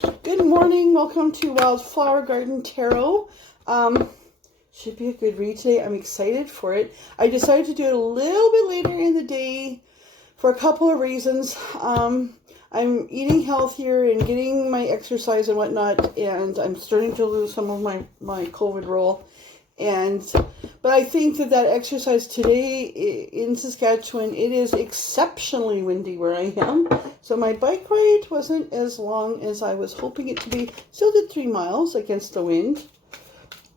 Good morning. Welcome to Wildflower Garden Tarot. Should be a good read today. I'm excited for it. I decided to do it a little bit later in the day for a couple of reasons. I'm eating healthier and getting my exercise and whatnot, and I'm starting to lose some of my COVID roll. But I think that exercise today in Saskatchewan, it is exceptionally windy where I am. So my bike ride wasn't as long as I was hoping it to be. Still did 3 miles against the wind.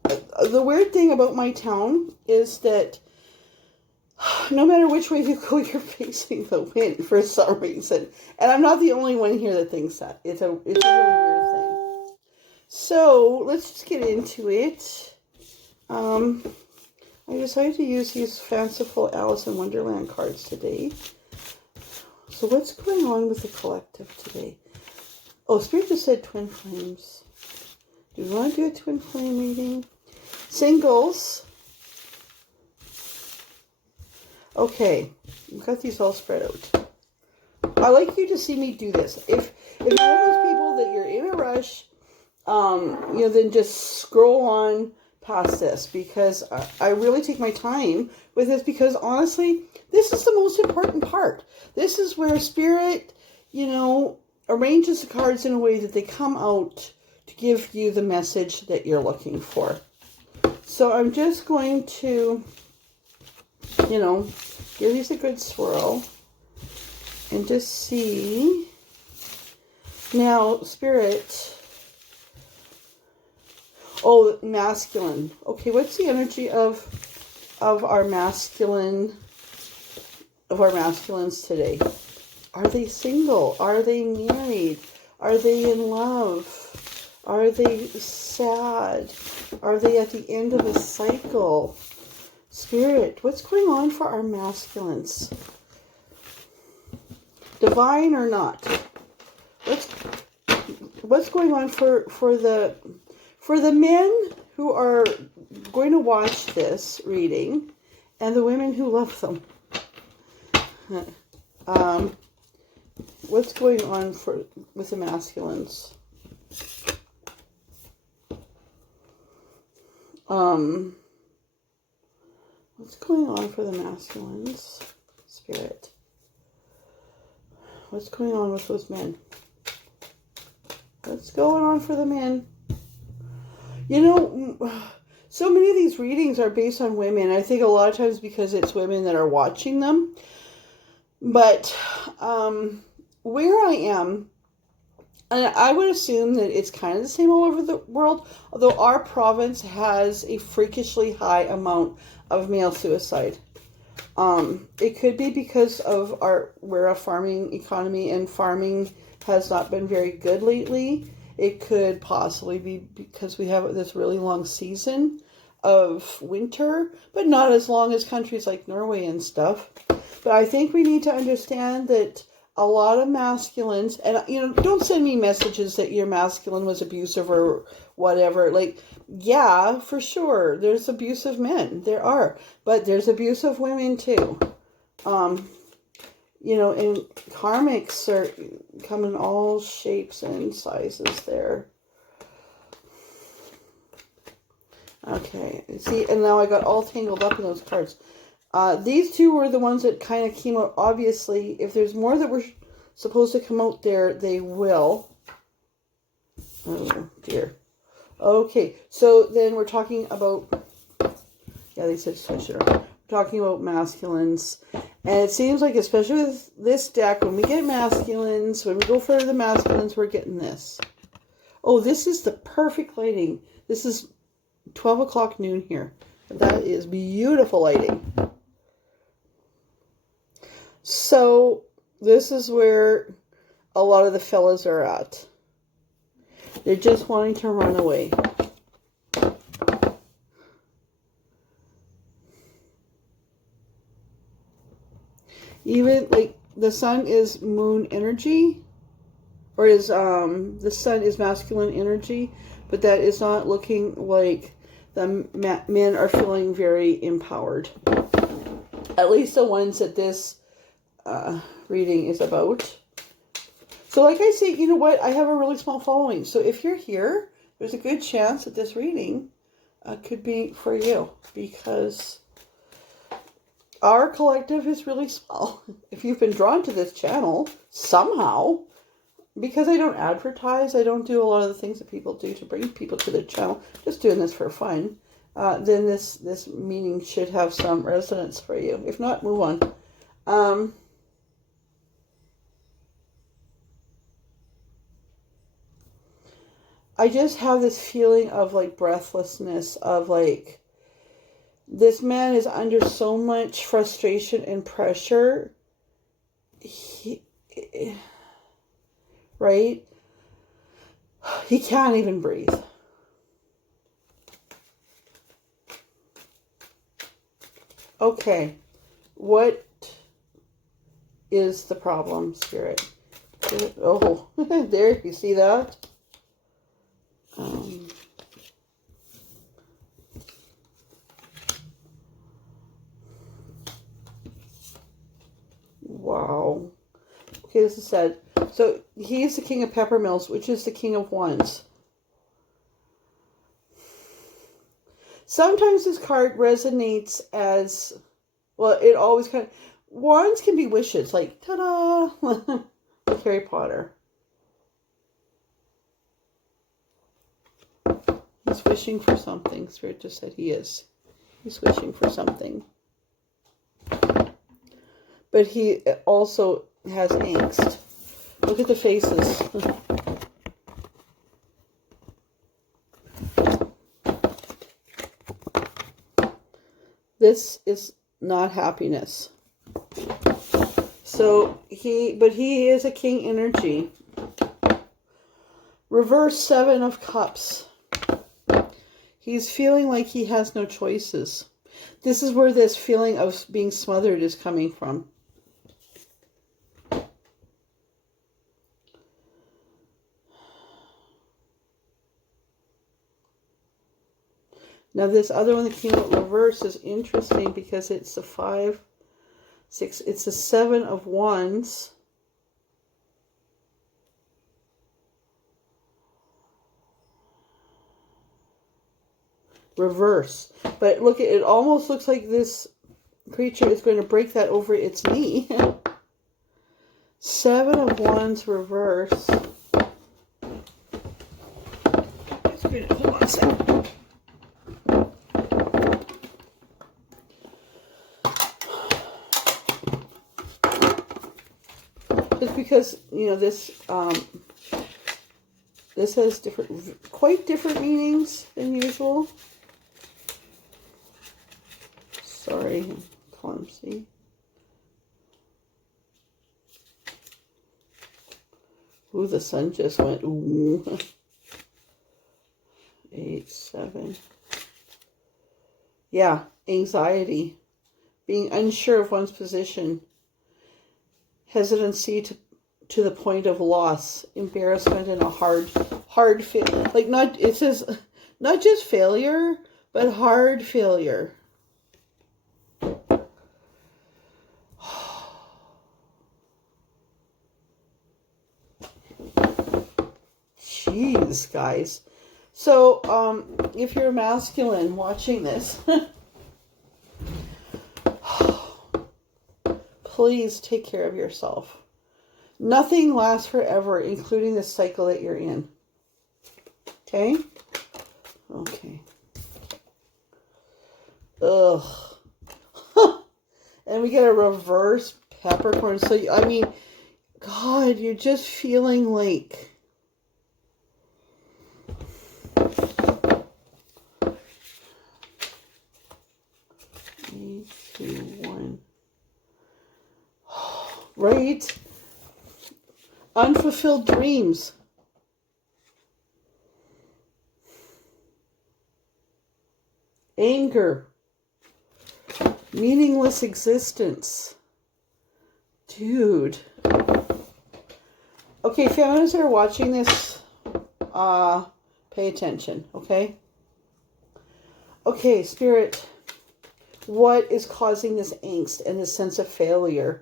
The weird thing about my town is that no matter which way you go, you're facing the wind for some reason. And I'm not the only one here that thinks that. It's a really weird thing. So let's just get into it. I decided to use these fanciful Alice in Wonderland cards today. So what's going on with the collective today? Oh, Spirit just said twin flames. Do we want to do a twin flame reading? Singles. Okay, I've got these all spread out. I like you to see me do this. If you're one of those people that you're in a rush, then just scroll on past this, because I really take my time with this, because honestly, this is the most important part. This is where Spirit, arranges the cards in a way that they come out to give you the message that you're looking for. So I'm just going to, give these a good swirl and just see. Now, Spirit. Oh, masculine. Okay, what's the energy of our masculines today? Are they single? Are they married? Are they in love? Are they sad? Are they at the end of a cycle? Spirit, what's going on for our masculines? Divine or not? What's going on for the men who are going to watch this reading, and the women who love them? What's going on with the masculines? What's going on for the masculines? Spirit. What's going on with those men? What's going on for the men? So many of these readings are based on women. I think a lot of times because it's women that are watching them. But where I am, and I would assume that it's kind of the same all over the world, although our province has a freakishly high amount of male suicide. It could be because of we're a farming economy, and farming has not been very good lately. It could possibly be because we have this really long season of winter, but not as long as countries like Norway and stuff. But I think we need to understand that a lot of masculines, and don't send me messages that your masculine was abusive or whatever. Yeah, for sure, there's abusive men. There are. But there's abusive women too. And karmics are come in all shapes and sizes there. Okay, see, and now I got all tangled up in those cards. These two were the ones that kind of came out. Obviously, if there's more that were supposed to come out there, they will. Oh, dear. Okay, so then we're talking about... Yeah, they said switch it around. We're talking about masculines. And it seems like, especially with this deck, when we get masculines, when we go for the masculines, we're getting this. Oh, this is the perfect lighting. This is 12 o'clock noon here. That is beautiful lighting. So, this is where a lot of the fellas are at. They're just wanting to run away. Even, the sun is moon energy, or the sun is masculine energy, but that is not looking like the men are feeling very empowered. At least the ones that this reading is about. So like I say, you know what? I have a really small following. So if you're here, there's a good chance that this reading could be for you, because our collective is really small. If you've been drawn to this channel somehow, because I don't advertise, I don't do a lot of the things that people do to bring people to the channel, just doing this for fun, then this meaning should have some resonance for you. If not, move on. I just have this feeling of like breathlessness, of like this man is under so much frustration and pressure. Right? He can't even breathe. Okay. What is the problem, Spirit? Oh, there, you see that? Wow. Okay, this is sad. So he's the King of Peppermills, which is the King of Wands. Sometimes this card resonates as, well, it always kind of, wands can be wishes, like, ta-da, like Harry Potter. He's wishing for something. Spirit just said he is. He's wishing for something. But he also has angst. Look at the faces. This is not happiness. So he is a king energy. Reverse 7 of Cups. He's feeling like he has no choices. This is where this feeling of being smothered is coming from. Now this other one that came out reverse is interesting because it's a 5, 6, it's a 7 of Wands. Reverse. But look, it almost looks like this creature is going to break that over its knee. 7 of Wands reverse. Hold on a second. Just because, you know, this has quite different meanings than usual. Sorry, I'm clumsy. Ooh, the sun just went, ooh. 8, 7. Yeah, anxiety. Being unsure of one's position. Hesitancy to the point of loss. Embarrassment and a hard fit. Like, it says, not just failure, but hard failure. Jeez, guys. So, if you're masculine watching this, please take care of yourself. Nothing lasts forever, including the cycle that you're in. Okay? Okay. Ugh. And we get a reverse peppercorn. So, I mean, God, you're just feeling like... 3, 2, 1. Right? Unfulfilled dreams. Anger. Meaningless existence. Dude. Okay, feminists that are watching this, pay attention, okay? Okay, Spirit, what is causing this angst and this sense of failure?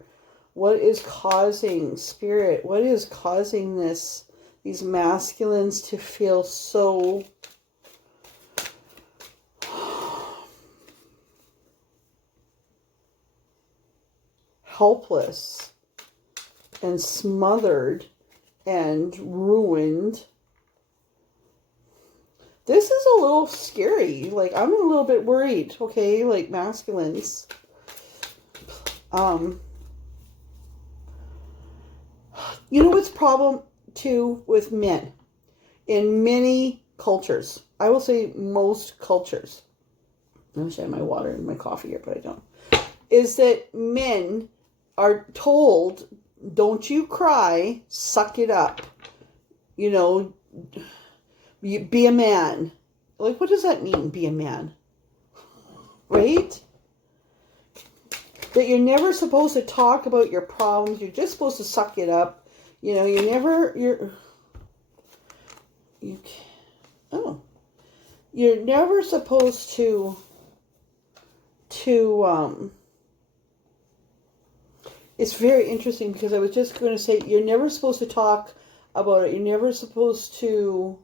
What is causing, Spirit, what is causing these masculines to feel so helpless and smothered and ruined? This is a little scary. Like, I'm a little bit worried, okay? Like, masculines. You know what's problem, too, with men? In many cultures, I will say most cultures, I wish I had my water and my coffee here, but I don't, is that men are told, don't you cry, suck it up. You know, be a man. Like, what does that mean, be a man? Right? That you're never supposed to talk about your problems. You're just supposed to suck it up. You know, you're never supposed to it's very interesting because I was just going to say, you're never supposed to talk about it. You're never supposed to,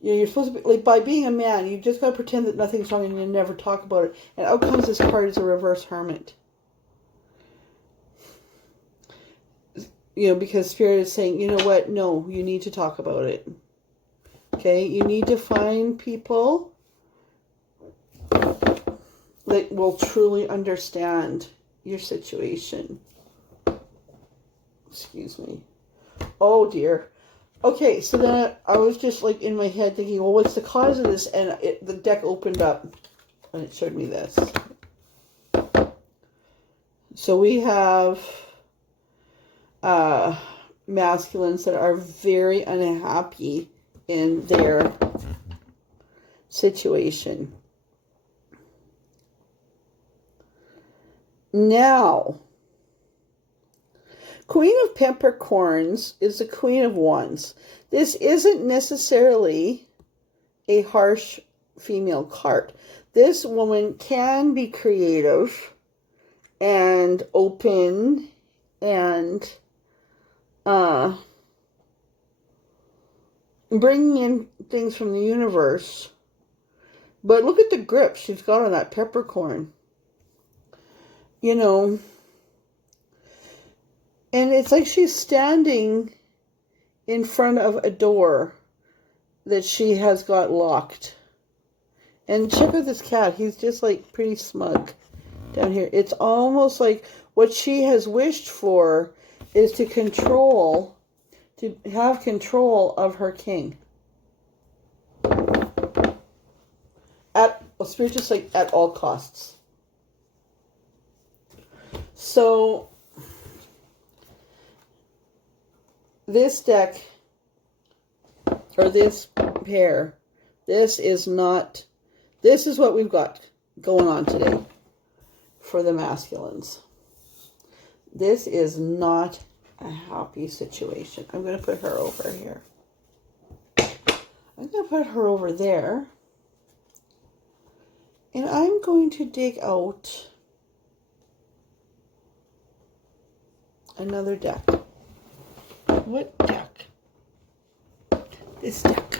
you're supposed to be, like, by being a man, you just got to pretend that nothing's wrong and you never talk about it. And out comes this card as a reverse hermit. You know, because Spirit is saying, you know what? No, you need to talk about it. Okay? You need to find people that will truly understand your situation. Excuse me. Oh, dear. Okay, so then I was just, like, in my head thinking, well, what's the cause of this? And the deck opened up and it showed me this. So we have masculines that are very unhappy in their situation. Now, Queen of Peppercorns is the Queen of Wands. This isn't necessarily a harsh female card. This woman can be creative and open and bringing in things from the universe. But look at the grip she's got on that peppercorn. You know, and it's like she's standing in front of a door that she has got locked. And check out this cat. He's just like pretty smug down here. It's almost like what she has wished for is to have control of her king. Spirit just like at all costs. So this deck, or this pair, this is what we've got going on today for the masculines. This is not a happy situation. I'm going to put her over here. I'm going to put her over there. And I'm going to dig out another deck. What deck? This deck.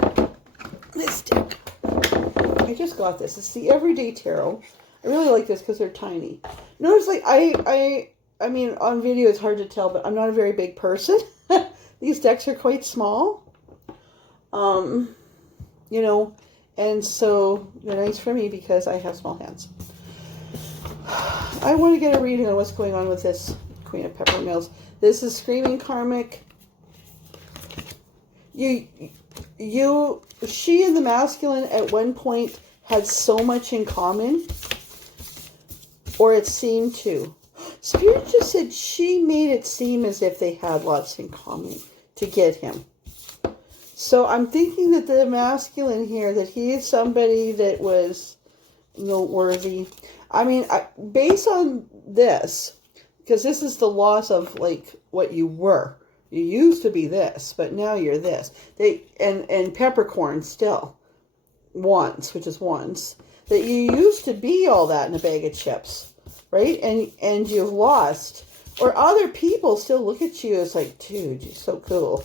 This deck. I just got this. It's the Everyday Tarot. I really like this because they're tiny. Notice, like, I mean, on video it's hard to tell, but I'm not a very big person. These decks are quite small. You know, and so they're nice for me because I have small hands. I want to get a reading on what's going on with this Queen of Peppermills. This is Screaming Karmic. She and the masculine at one point had so much in common, or it seemed to. Spirit just said she made it seem as if they had lots in common to get him. So I'm thinking that the masculine here, that he is somebody that was noteworthy. I mean, based on this, because this is the loss of, like, what you were. You used to be this, but now you're this. And peppercorn still. Once, which is once. That you used to be all that in a bag of chips. Right? And you've lost or other people still look at you as like, dude, you're so cool.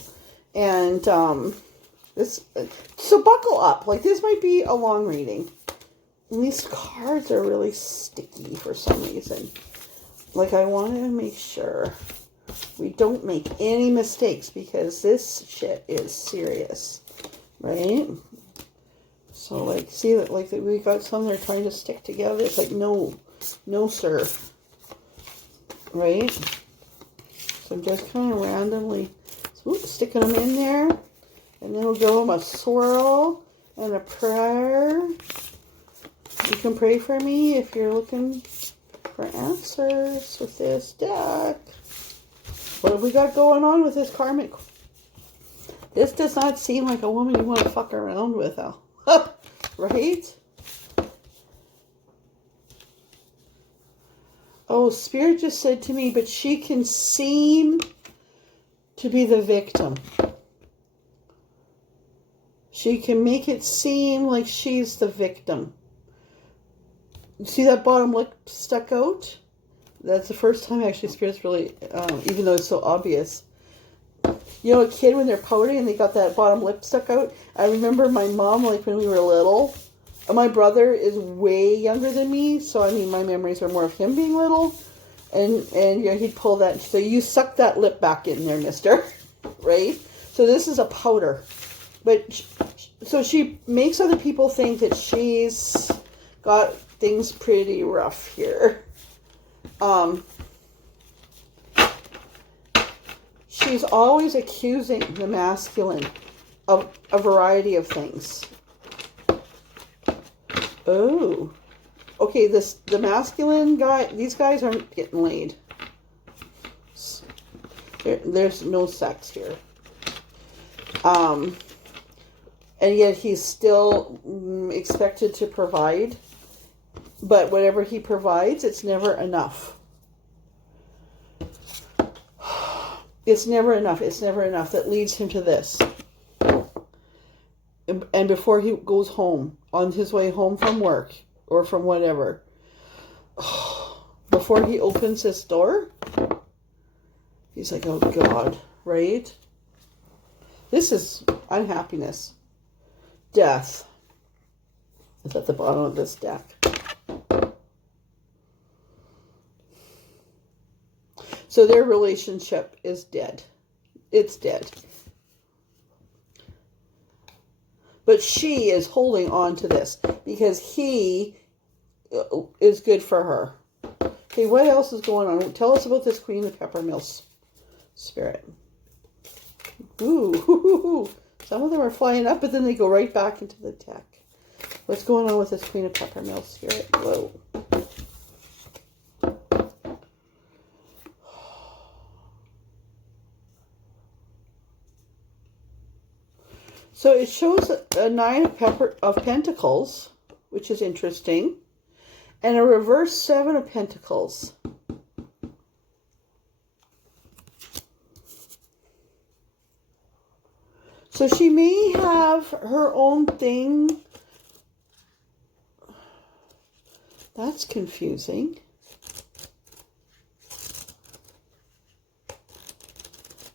And so buckle up. Like, this might be a long reading. And these cards are really sticky for some reason. Like, I want to make sure we don't make any mistakes, because this shit is serious, right? So, like, see that, like, we got some that are trying to stick together. It's like, no, sir, right? So I'm just kind of randomly sticking them in there, and then we'll give them a swirl and a prayer. You can pray for me if you're looking for answers with this deck. What have we got going on with this karmic? This does not seem like a woman you want to fuck around with, right? Oh, Spirit just said to me, but she can seem to be the victim. She can make it seem like she's the victim. You see that bottom lip stuck out? That's the first time actually Spirit's really, even though it's so obvious. You know, a kid when they're pouting and they got that bottom lip stuck out? I remember my mom, like when we were little. My brother is way younger than me, so I mean my memories are more of him being little. And you know, he'd pull that. So you suck that lip back in there, mister. Right? So this is a powder. But, so she makes other people think that she's got things pretty rough here. She's always accusing the masculine of a variety of things. Oh. Okay, the masculine guy, these guys aren't getting laid. There's no sex here. And yet he's still expected to provide. But whatever he provides, it's never enough. It's never enough. It's never enough. That leads him to this. And before he goes home, on his way home from work or from whatever, before he opens his door, he's like, oh God, right? This is unhappiness. Death. It's at the bottom of this deck. So their relationship is dead. It's dead. But she is holding on to this because he is good for her. Okay, what else is going on? Tell us about this Queen of Peppermills Spirit. Ooh, some of them are flying up, but then they go right back into the deck. What's going on with this Queen of Peppermills Spirit? Whoa. So it shows a Nine of Pentacles, which is interesting, and a reverse Seven of Pentacles. So she may have her own thing. That's confusing.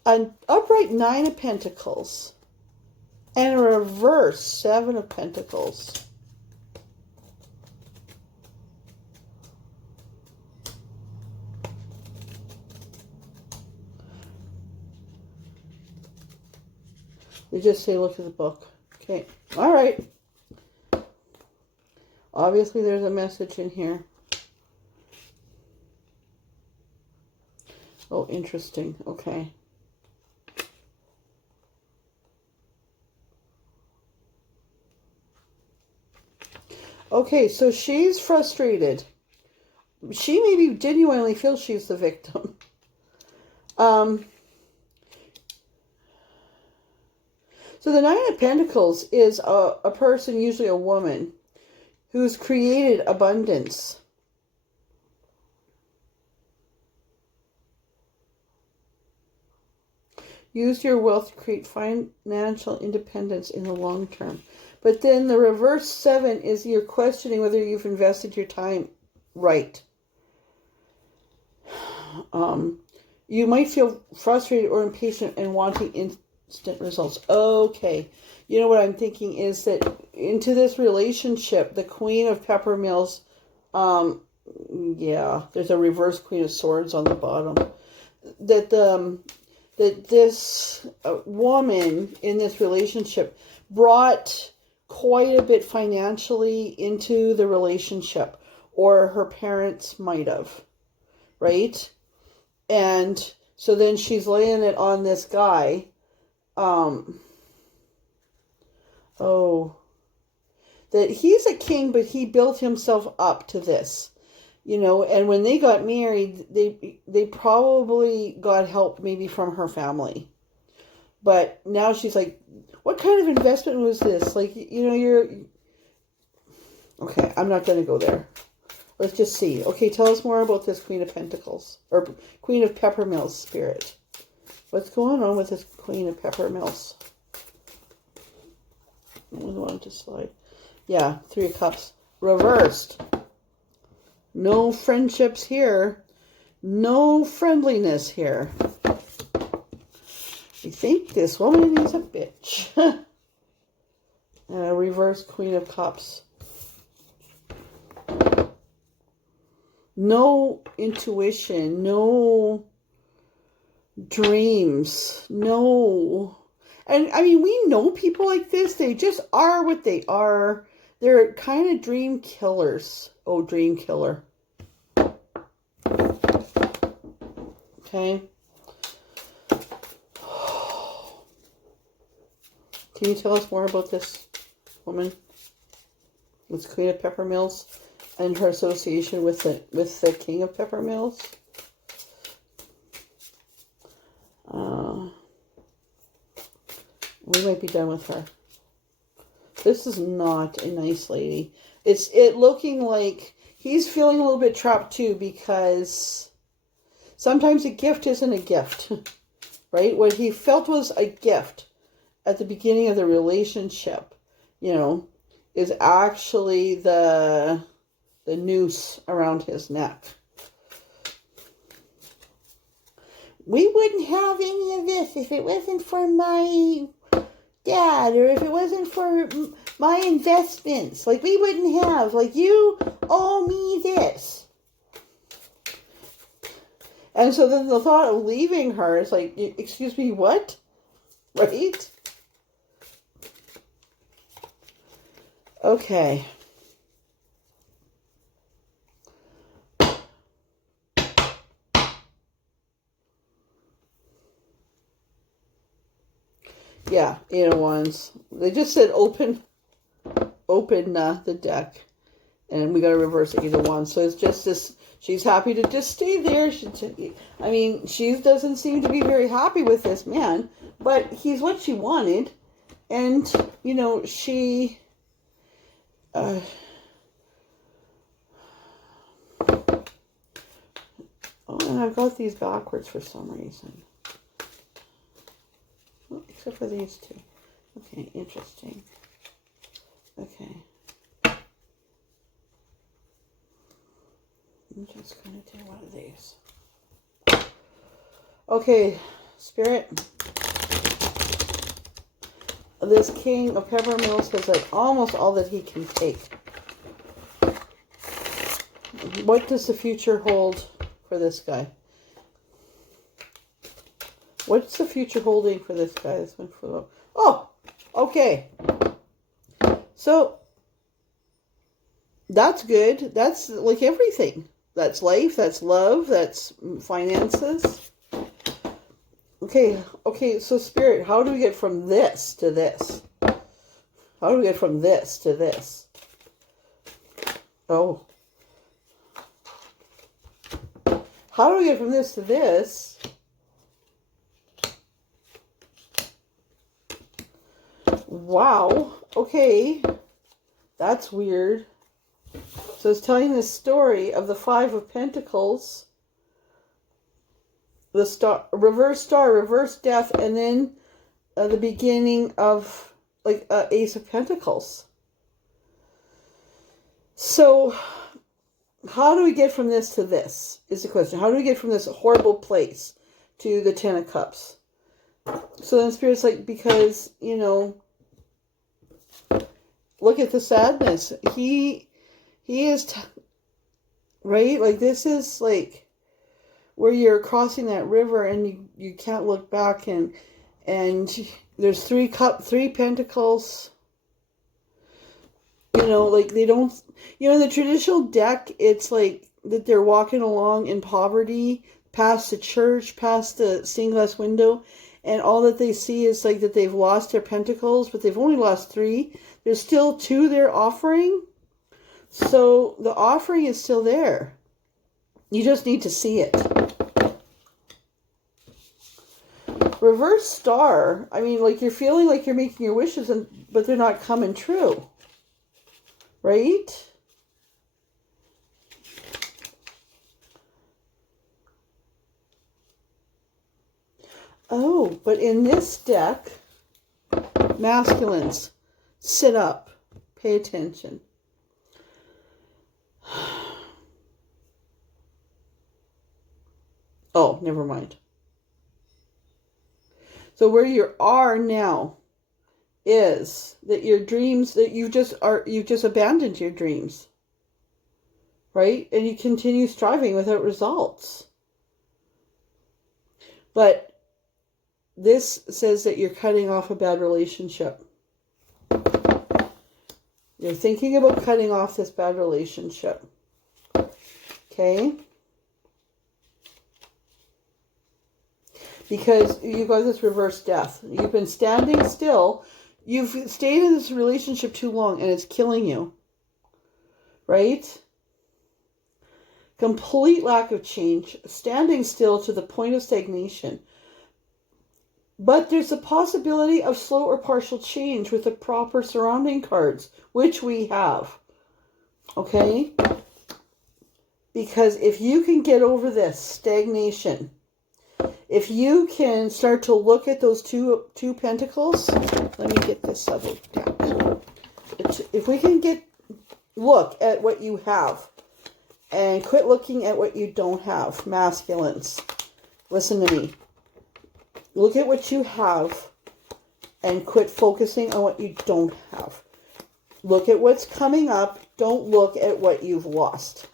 An upright Nine of Pentacles. And a reverse Seven of Pentacles. They just say, look at the book. Okay. All right. Obviously, there's a message in here. Oh, interesting. Okay. Okay, so she's frustrated. She maybe genuinely feels she's the victim. So the Nine of Pentacles is a person, usually a woman, who's created abundance. Use your wealth to create financial independence in the long term. But then the reverse Seven is you're questioning whether you've invested your time right. You might feel frustrated or impatient and wanting instant results. Okay. You know what I'm thinking is that into this relationship, the Queen of Peppermills, yeah, there's a reverse Queen of Swords on the bottom. That this woman in this relationship brought quite a bit financially into the relationship, or her parents might have, right? And so then she's laying it on this guy. That he's a king, but he built himself up to this, and when they got married, they probably got help maybe from her family. But now she's like, what kind of investment was this? Like, you're... Okay, I'm not going to go there. Let's just see. Okay, tell us more about this Queen of Pentacles, or Queen of Peppermills spirit. What's going on with this Queen of Peppermills? I wanted to slide. Yeah, 3 of Cups. Reversed. No friendships here. No friendliness here. I think this woman is a bitch. And a reverse Queen of Cups. No intuition. No dreams. No... And, I mean, we know people like this. They just are what they are. They're kind of dream killers. Oh, dream killer. Okay. Can you tell us more about this woman? This Queen of Peppermills and her association with the King of Peppermills? We might be done with her. This is not a nice lady. It's looking like he's feeling a little bit trapped too, because sometimes a gift isn't a gift, right? What he felt was a gift at the beginning of the relationship, is actually the noose around his neck. We wouldn't have any of this if it wasn't for my dad, or if it wasn't for my investments. Like, we wouldn't have. Like, you owe me this. And so then the thought of leaving her is like, excuse me, what? Right? Okay. Yeah, 8 of Wands. They just said open the deck. And we got a reverse 8 of Wands. So it's just this, she's happy to just stay there. She doesn't seem to be very happy with this man. But he's what she wanted. And, she... oh, and I've got these backwards for some reason. Well, except for these two. Okay, interesting. Okay. I'm just going to do one of these. Okay, Spirit. This King of Peppermills has like almost all that he can take. What does the future hold for this guy? What's the future holding for this guy? This one for... Oh, okay. So, that's good. That's like everything. That's life, that's love, that's finances. Okay, so Spirit, how do we get from this to this? How do we get from this to this? Oh. How do we get from this to this? Wow. Okay. That's weird. So it's telling the story of the 5 of Pentacles. The star, reverse death, and then the beginning of like Ace of Pentacles. So how do we get from this to this is the question. How do we get from this horrible place to the Ten of Cups. So then Spirit's like, because, you know, look at the sadness. He is, right? Like, this is like where you're crossing that river and you can't look back, and there's three pentacles. You know, like they don't, you know, in the traditional deck, it's like that they're walking along in poverty, past the church, past the stained glass window, and all that they see is like that they've lost their pentacles, but they've only lost 3. There's still 2 they're offering. So the offering is still there. You just need to see it. Reverse Star, I mean, like you're feeling like you're making your wishes, but they're not coming true. Right? Oh, but in this deck, masculines, sit up, pay attention. Oh, never mind. So where you are now is that your dreams, that you've just abandoned your dreams, right? And you continue striving without results. But this says that you're cutting off a bad relationship. You're thinking about cutting off this bad relationship. Okay? Because you've got this reverse death. You've been standing still. You've stayed in this relationship too long and it's killing you. Right? Complete lack of change. Standing still to the point of stagnation. But there's a possibility of slow or partial change with the proper surrounding cards, which we have. Okay? Because if you can get over this stagnation, if you can start to look at those two pentacles, let me get this other deck. If we can look at what you have and quit looking at what you don't have, masculines, listen to me. Look at what you have and quit focusing on what you don't have. Look at what's coming up. Don't look at what you've lost.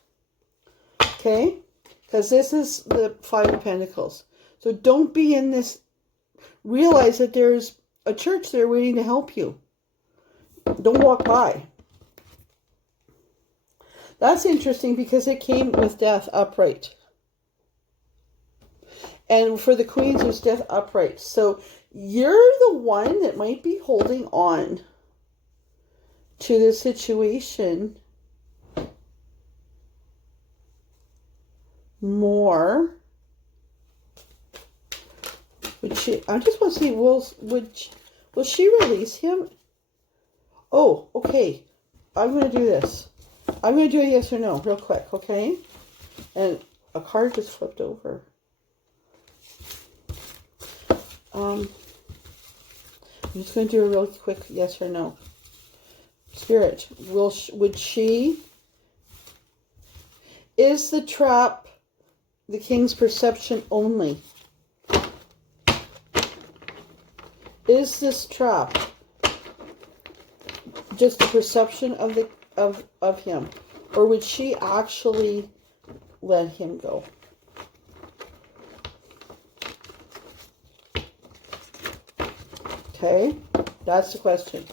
Okay? Because this is the 5 of Pentacles. So don't be in this. Realize that there's a church there waiting to help you. Don't walk by. That's interesting because it came with death upright. And for the queens, there's death upright. So you're the one that might be holding on to the situation more. I just want to see, will she release him? Oh, okay. I'm going to do this. I'm going to do a yes or no real quick, okay? And a card just flipped over. I'm just going to do a real quick yes or no. Spirit, would she? Is the trap the king's perception only? Is this trap just the perception of him, or would she actually let him go? Okay, that's the question.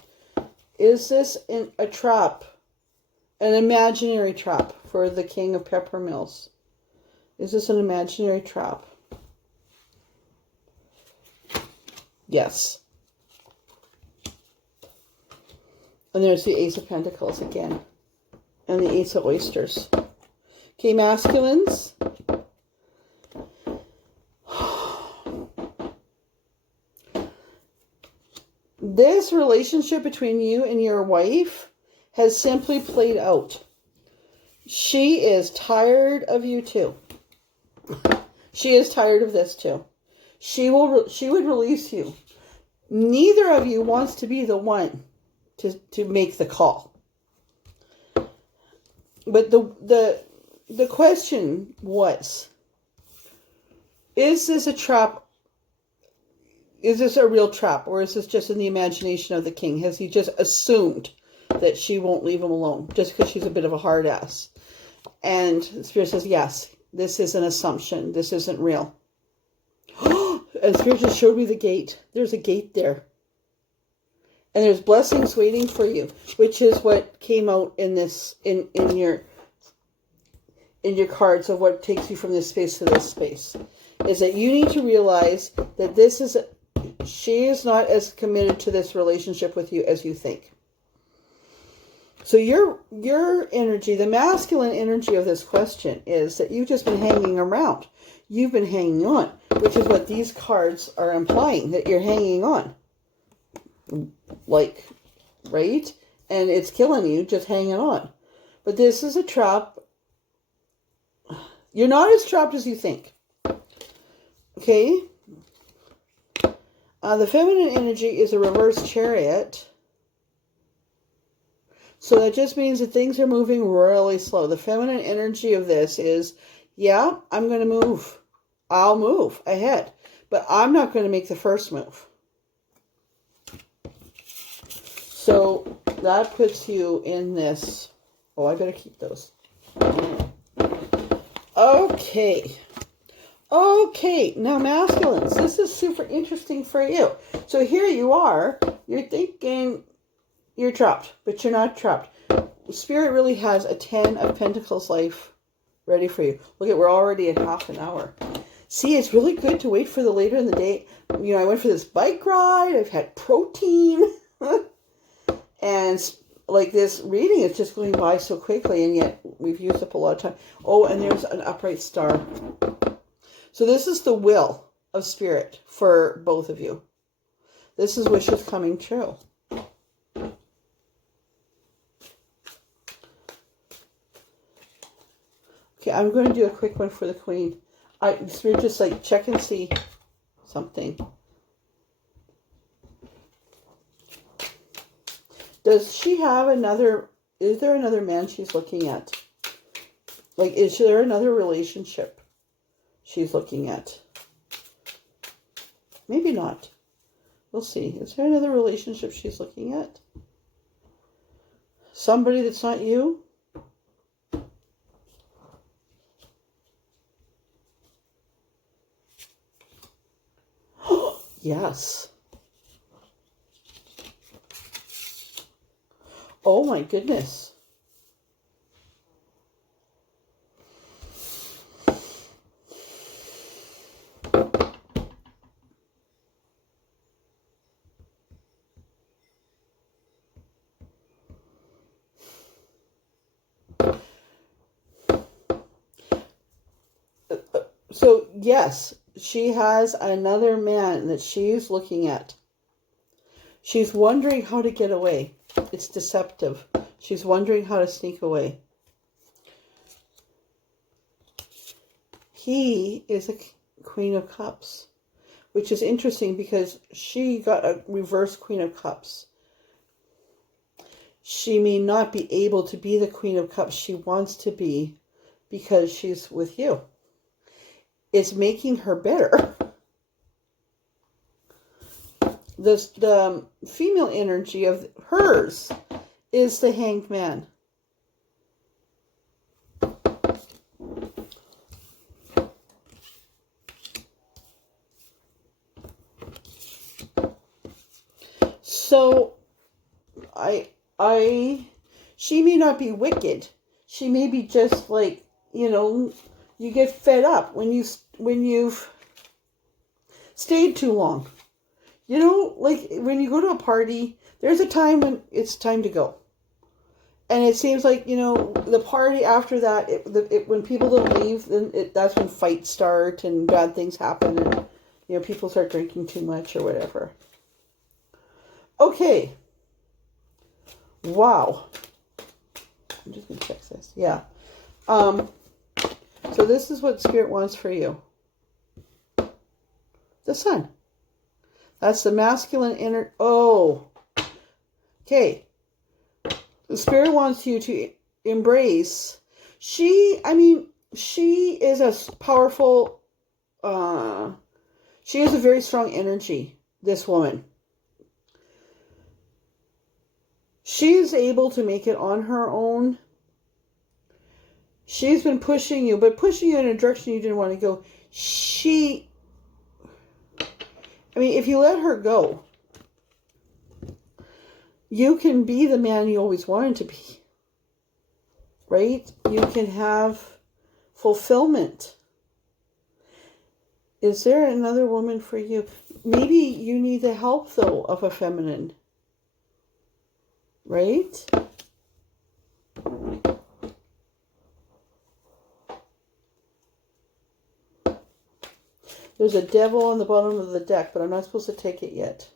Is this a trap, an imaginary trap for the King of Peppermills? Is this an imaginary trap? Yes. And there's the Ace of Pentacles again. And the Ace of Oysters. Okay, masculines. This relationship between you and your wife has simply played out. She is tired of you too. She is tired of this too. She would release you. Neither of you wants to be the one to make the call. But the question was, Is this a trap? Is this a real trap? Or is this just in the imagination of the king? Has he just assumed that she won't leave him alone just because she's a bit of a hard ass? And the Spirit says, yes, this is an assumption. This isn't real. And Spirit just showed me the gate. There's a gate there. And there's blessings waiting for you, which is what came out in this, in your cards of what takes you from this space to this space. Is that you need to realize that she is not as committed to this relationship with you as you think. So your energy, the masculine energy of this question is that you've just been hanging around. You've been hanging on, which is what these cards are implying, that you're hanging on. Like, right? And it's killing you just hanging on. But this is a trap. You're not as trapped as you think. Okay? The feminine energy is a reverse chariot. So that just means that things are moving really slow. The feminine energy of this is, yeah, I'm going to move. I'll move ahead. But I'm not going to make the first move. So that puts you in this. Oh, I better keep those. Okay. Okay. Now, masculines, this is super interesting for you. So here you are. You're thinking you're trapped, but you're not trapped. Spirit really has a 10 of Pentacles life ready for you. Look at, we're already at half an hour. See, it's really good to wait for the later in the day. You know, I went for this bike ride. I've had protein. And like this reading is just going by so quickly, and yet we've used up a lot of time. Oh, and there's an upright star. So this is the will of Spirit for both of you. This is wishes coming true. Okay, I'm going to do a quick one for the Queen. Spirit, just like check and see something. Does she have another, is there another man she's looking at? Like, is there another relationship she's looking at? Maybe not. We'll see. Is there another relationship she's looking at? Somebody that's not you? Yes. Oh my goodness. So yes, she has another man that she's looking at. She's wondering how to get away. It's deceptive. She's wondering how to sneak away. He is a Queen of Cups, which is interesting because she got a reverse Queen of Cups. She may not be able to be the Queen of Cups she wants to be because she's with you. It's making her bitter. The female energy of hers is the Hanged Man. So, she may not be wicked. She may be just like, you know, you get fed up when you've stayed too long. You know, like when you go to a party, there's a time when it's time to go. And it seems like, you know, the party after that, when people don't leave, then that's when fights start and bad things happen and, you know, people start drinking too much or whatever. Okay. Wow. I'm just going to check this. Yeah. So this is what Spirit wants for you. The Sun. That's the masculine inner. Oh. Okay. The Spirit wants you to embrace. She is a powerful she has a very strong energy, this woman. She is able to make it on her own. She's been pushing you, but pushing you in a direction you didn't want to go. If you let her go, you can be the man you always wanted to be. Right? You can have fulfillment. Is there another woman for you? Maybe you need the help, though, of a feminine. Right? There's a devil on the bottom of the deck, but I'm not supposed to take it yet.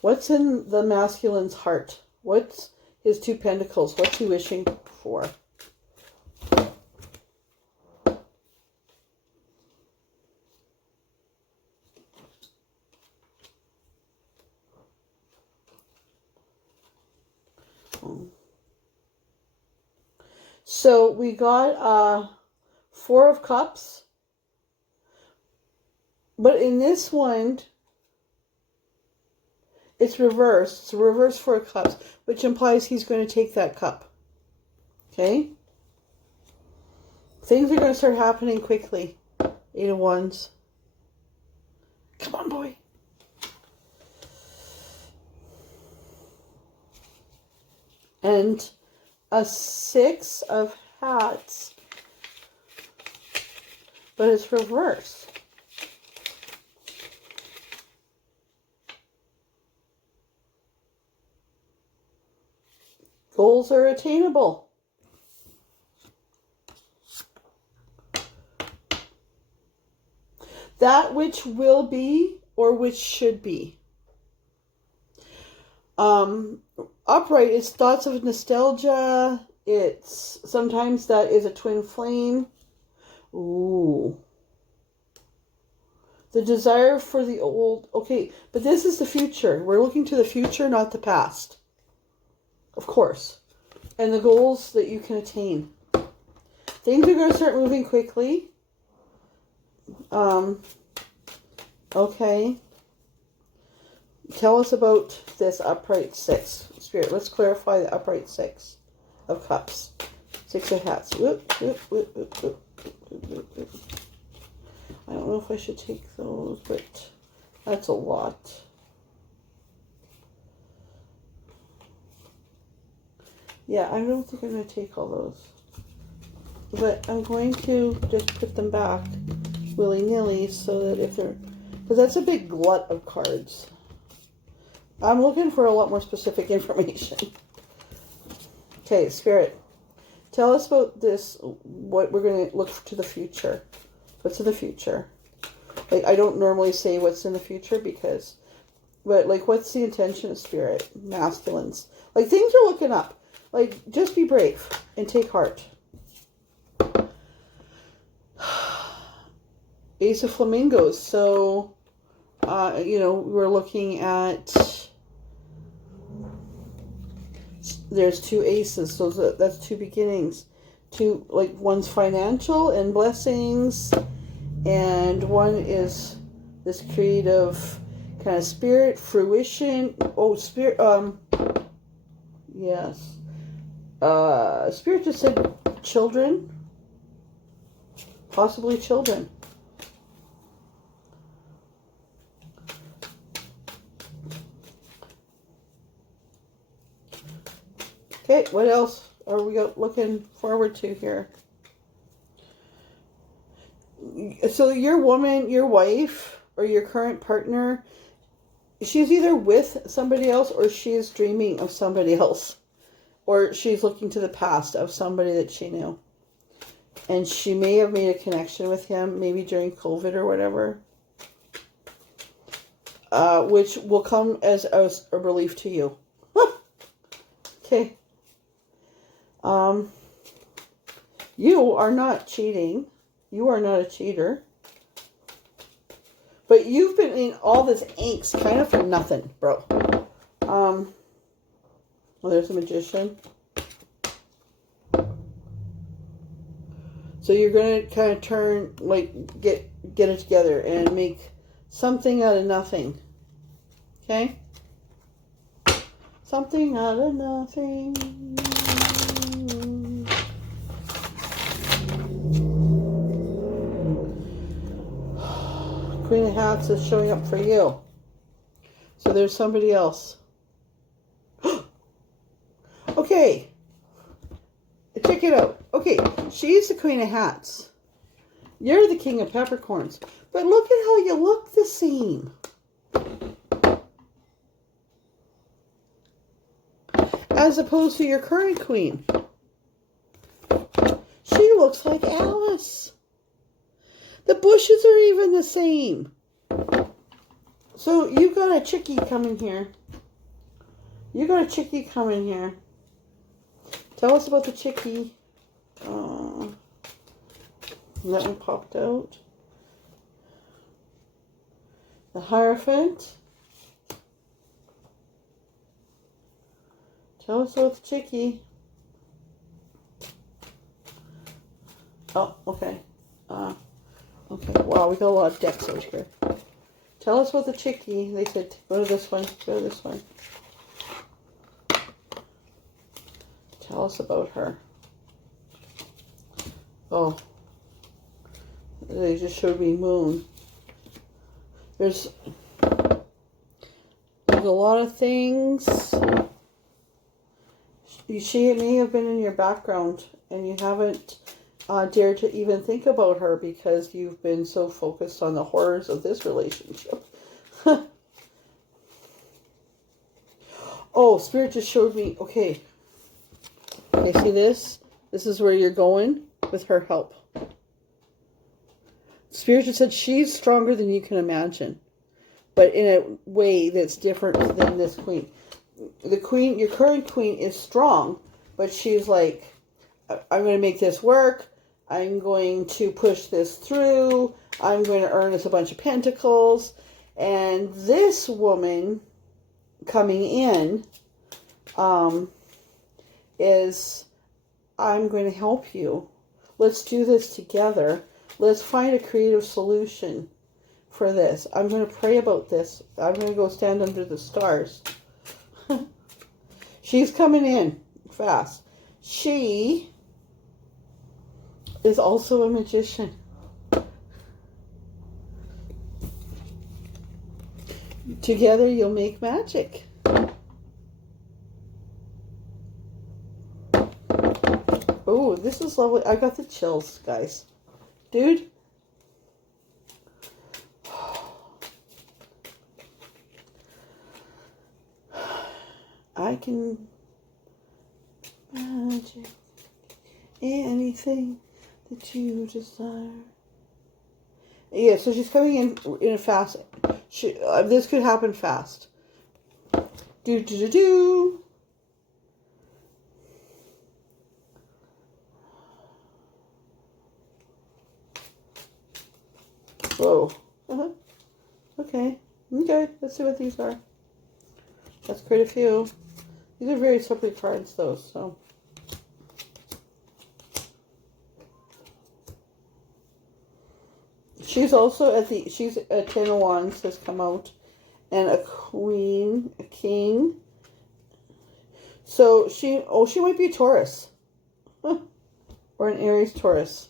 What's in the masculine's heart? What's his 2 pentacles? What's he wishing for? So we got 4 of Cups. But in this one, it's reversed. It's a reverse 4 of Cups, which implies he's going to take that cup. Okay? Things are going to start happening quickly. 8 of Wands. Come on, boy. And a 6 of Hats. But it's reversed. Goals are attainable. That which will be or which should be. Upright is thoughts of nostalgia. It's sometimes that is a twin flame. Ooh. The desire for the old. Okay, but this is the future. We're looking to the future, not the past. Of course. And the goals that you can attain. Things are going to start moving quickly. Okay. Tell us about this upright 6. Spirit, let's clarify the upright 6 of Cups. 6 of Hats. Whoop, whoop, whoop, whoop, whoop, whoop, whoop, whoop. I don't know if I should take those, but that's a lot. Yeah, I don't think I'm going to take all those. But I'm going to just put them back willy-nilly so that if they're... Because that's a big glut of cards. I'm looking for a lot more specific information. Okay, Spirit. Tell us about this, what we're going to look to the future. What's in the future? Like, I don't normally say what's in the future because... But, like, what's the intention of Spirit? Masculines. Like, things are looking up. Like, just be brave and take heart. Ace of Flamingos. So, we're looking at... There's 2 aces. So that's 2 beginnings. 2, like, one's financial and blessings. And one is this creative kind of spirit, fruition. Oh, spirit, yes. Spirit just said children. Possibly children. Okay, what else are we looking forward to here? So your woman, your wife, or your current partner, she's either with somebody else or she's dreaming of somebody else. Or she's looking to the past of somebody that she knew. And she may have made a connection with him, maybe during COVID or whatever. Which will come as a relief to you. Okay. You are not cheating. You are not a cheater. But you've been in all this angst kind of for nothing, bro. Oh, there's a Magician. So you're going to kind of turn, like, get it together and make something out of nothing. Okay? Something out of nothing. Queen of Hats is showing up for you. So there's somebody else. Okay. Check it out. Okay, she's the Queen of Hats. You're the King of Peppercorns. But look at how you look the same. As opposed to your current queen. She looks like Alice. The bushes are even the same. So you've got a chickie coming here. You got a chickie coming here. Tell us about the chickie. That one popped out. The Hierophant. Tell us about the chickie. Oh, okay. Okay. Wow, we got a lot of decks out here. Tell us about the chickie. They said, go to this one. Go to this one. Tell us about her. Oh. They just showed me moon. There's a lot of things. She may have been in your background and you haven't dared to even think about her because you've been so focused on the horrors of this relationship. Oh, Spirit just showed me. Okay. Okay, see this? This is where you're going with her help. Spirit just said she's stronger than you can imagine, but in a way that's different than this queen. The queen, your current queen, is strong, but she's like, I'm going to make this work. I'm going to push this through. I'm going to earn us a bunch of pentacles. And this woman coming in is, I'm going to help you. Let's do this together. Let's find a creative solution for this. I'm going to pray about this. I'm going to go stand under the stars. She's coming in fast. She is also a magician. Together you'll make magic. Oh, this is lovely. I got the chills, guys. Dude. I can magic anything that you desire. Yeah, so she's coming in a fast. This could happen fast. Do do do do. Whoa. Okay. Okay. Let's see what these are. That's quite a few. These are very simple cards, though. So. She's also at the. She's a Ten of Wands has come out, and a Queen, a King. So she. Oh, she might be a Taurus, or an Aries Taurus.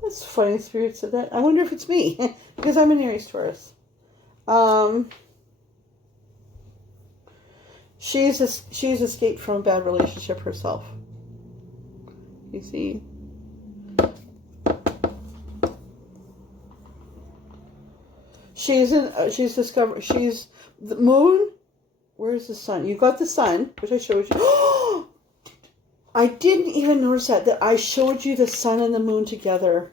That's funny. Spirit said that. I wonder if it's me because I'm an Aries Taurus. She's escaped from a bad relationship herself. You see. She's the moon. Where's the sun? You got the sun, which I showed you. I didn't even notice that I showed you the sun and the moon together.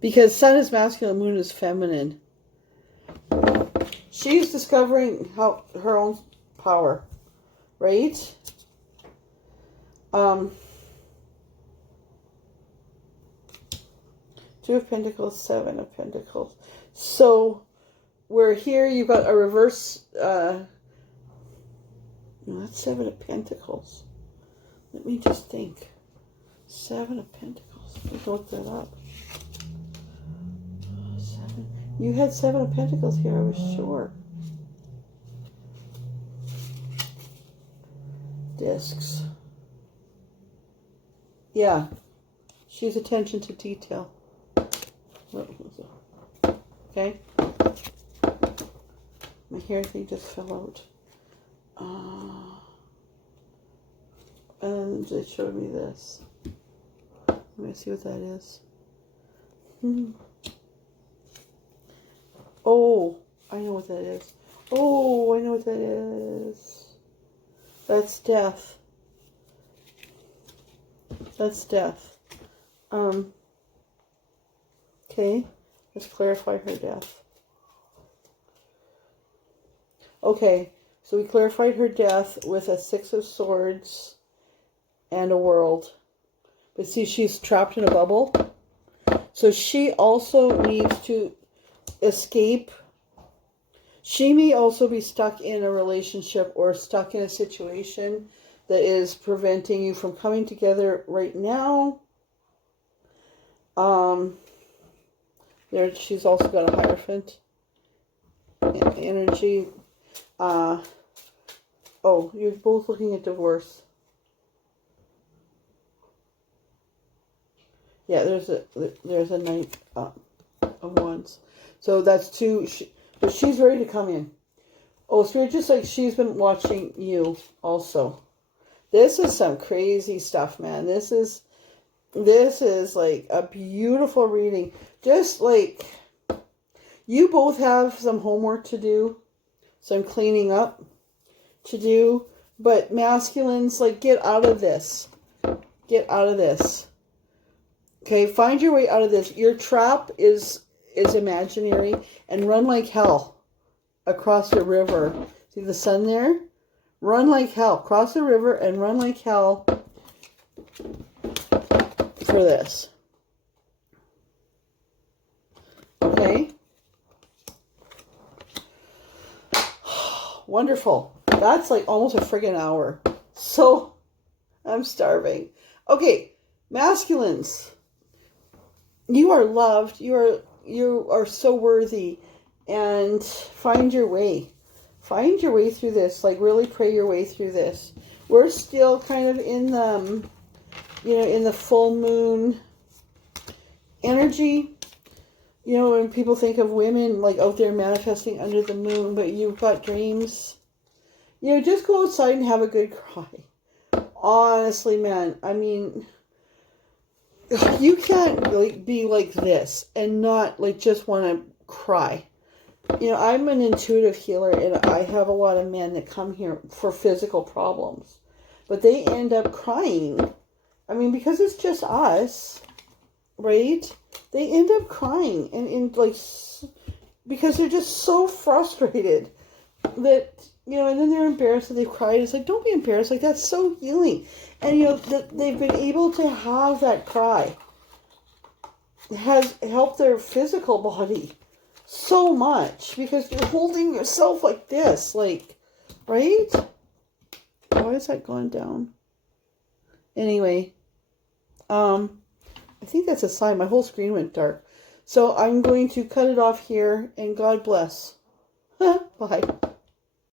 Because sun is masculine, moon is feminine. She's discovering her own power, right? Two of Pentacles, Seven of Pentacles. So where here you've got a reverse, no, that's Seven of Pentacles. Let me just think. Seven of Pentacles. Let me look that up. Seven. You had Seven of Pentacles here, I was sure. Discs. Yeah. She's attention to detail. Okay. My hair thing just fell out. And they showed me this. Let me see what that is. Oh, I know what that is. Oh, I know what that is. That's death. That's death. Okay, let's clarify her death. Okay, so we clarified her death with a Six of Swords and a World. But see, she's trapped in a bubble. So she also needs to escape. She may also be stuck in a relationship or stuck in a situation that is preventing you from coming together right now. There, she's also got a Hierophant energy. Oh, you're both looking at divorce. Yeah, there's a Knight of Wands. So that's two. But she's ready to come in. Oh, so it's just like she's been watching you also. This is some crazy stuff, man. This is like a beautiful reading. Just like you both have some homework to do, some cleaning up to do, but masculines, like, get out of this. Get out of this. Okay, find your way out of this. Your trap is imaginary, and run like hell across the river. See the sun there? Run like hell. Cross the river and run like hell for this. Okay? Wonderful. That's like almost a friggin' hour. So, I'm starving. Okay, masculines. You are loved. You are so worthy. And find your way. Find your way through this. Like, really pray your way through this. We're still kind of in the, in the full moon energy. You know, when people think of women, like, out there manifesting under the moon, but you've got dreams. Just go outside and have a good cry. Honestly, man, I mean, you can't, like, be like this and not, like, just want to cry. I'm an intuitive healer, and I have a lot of men that come here for physical problems. But they end up crying. I mean, because it's just us, right? They end up crying, and because they're just so frustrated that, and then they're embarrassed that they've cried. It's like, don't be embarrassed. Like, that's so healing. And, that they've been able to have that cry has helped their physical body so much, because you're holding yourself like this, like, right? Why is that going down? Anyway, I think that's a sign. My whole screen went dark. So I'm going to cut it off here, and God bless. Bye.